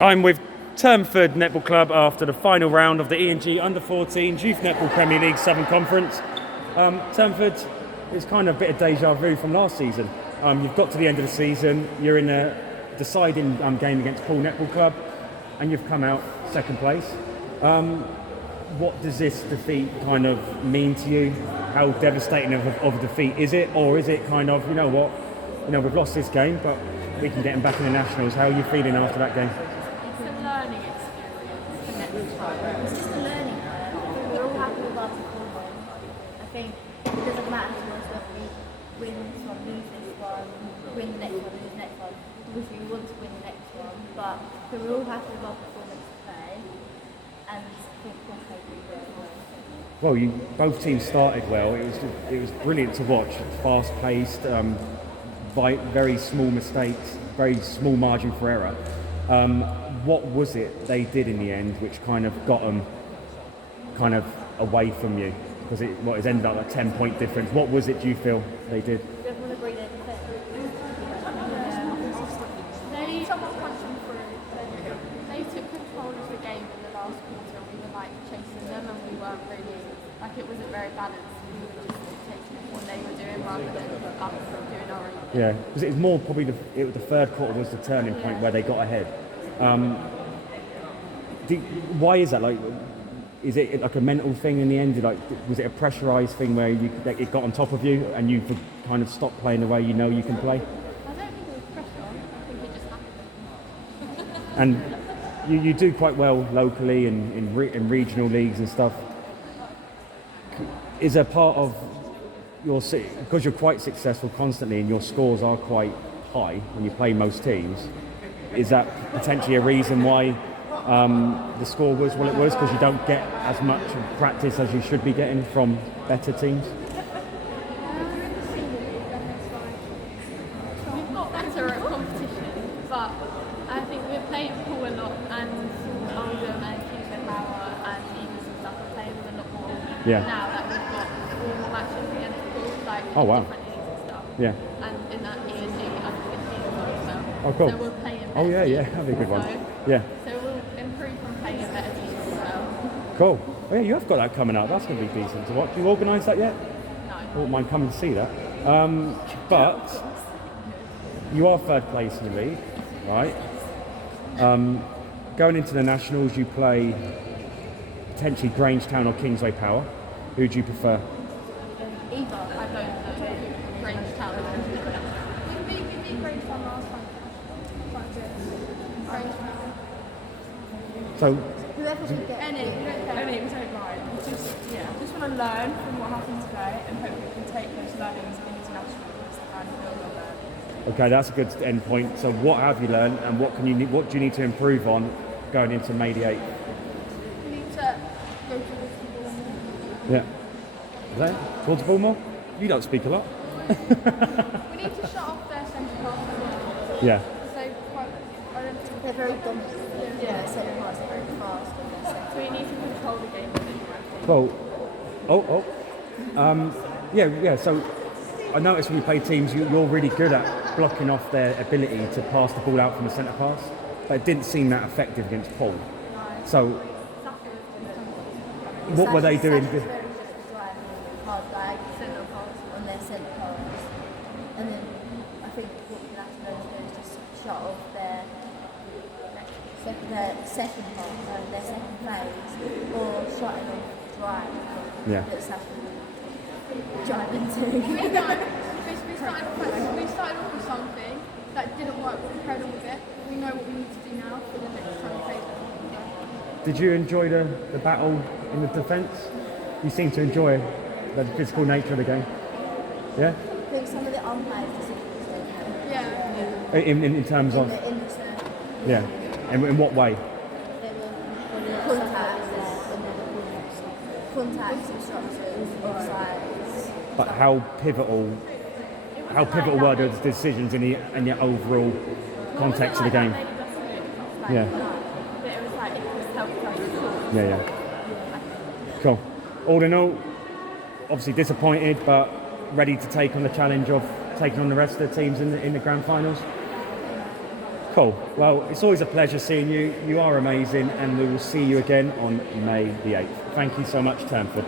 I'm with Turnford Netball Club after the final round of the E&G Under-14 Youth Netball Premier League Southern Conference. Turnford is kind of a bit of deja vu from last season. You've got to the end of the season, you're in a deciding game against Poole Netball Club, and you've come out second place. What does this defeat kind of mean to you? How devastating of a defeat is it? Or is it kind of, you know what, we've lost this game, but we can get them back in the Nationals. How are you feeling after that game? Learning experience for next time. It's just a learning curve. We're all happy with our performance. I think it doesn't matter to us whether we win this one, lose this one, win the next one, lose the next one. Obviously we want to win the next one, but we're all happy with our performance today, and I think we'll take it really well. Well, both teams started well. It was brilliant to watch. Fast paced, very small mistakes, very small margin for error. What was it they did in the end which kind of got them kind of away from you? Because it's ended up a 10-point difference. What was it, do you feel, they did? Everyone agree their defence. Someone punched them through. They took control of the game in the last quarter. We were like chasing them, and we weren't really it wasn't very balanced. We were just taking what they were doing rather than us doing our own. Yeah, because it was more probably the third quarter was the turning point where they got ahead. Why is that? Like, is it like a mental thing in the end? Was it a pressurized thing where it got on top of you and you could kind of stop playing the way you know you can play? I don't think it was pressure. I think it just happened. And you do quite well locally and in regional leagues and stuff. Is a part of your, because you're quite successful constantly and your scores are quite high when you play most teams, is that potentially a reason why the score was what it was, because you don't get as much practice as you should be getting from better teams? We've got better at competition, but I think we're playing Poole a lot, and Oldham and Kingsway Power and Eagles and stuff are playing with a lot more now that we've got all the matches against Poole, like different leagues and stuff. And in that E&G Under-15 as well. Oh, cool. So we're playing better. Oh, yeah, that'd be a good one. Yeah. So we'll improve from playing a better team as well. Cool. Oh, yeah, you have got that coming up. That's going to be decent to watch. You organised that yet? No. I wouldn't mind coming to see that. But you are third place in the league, right? Going into the Nationals, you play potentially Grangetown or Kingsway Power. Who do you prefer? Either. I don't know. Grangetown. We beat Grangetown last time. So, Whoever we get. Any, we don't care. Only we don't mind. We just want to learn from what happened today, and hopefully we can take those learnings into nationals and build on them. okay, that's a good end point. So, what have you learned, and what do you need to improve on going into May the 8th? We need to go to the ball. Yeah. Is that it? Towards the ball more? You don't speak a lot. We need to shut off their centre pass. Yeah. So I don't think They're very dominant. Yeah, second pass, they're very fast. so. We need to control the game. Well, yeah. So I noticed when you play teams, you're really good at blocking off their ability to pass the ball out from the centre pass, but it didn't seem that effective against Poole. So what were they doing? Very good hard bag, centre pass on their centre pass. And then I think what we have to learn to do is just shut off their second half, their second phase, or shutting off drive. Yeah. That's happening. Driving too. We started off with something that didn't work, but we carried on with it. We know what we need to do now for the next time we play them. Did you enjoy the battle in the defence? You seem to enjoy the physical nature of the game. Yeah? I think some of the umpires decisions they had. Yeah. In terms of... In the circle. Yeah. In what way? They were contacts, instructions, offsides. But how pivotal were those decisions in the overall context of the game? Yeah. But it was like it was helped us. Yeah. Cool. All in all, obviously disappointed, but ready to take on the challenge of taking on the rest of the teams in the grand finals. Cool. Cool. Well, it's always a pleasure seeing you. You are amazing, and we will see you again on May the 8th. Thank you so much, Turnford.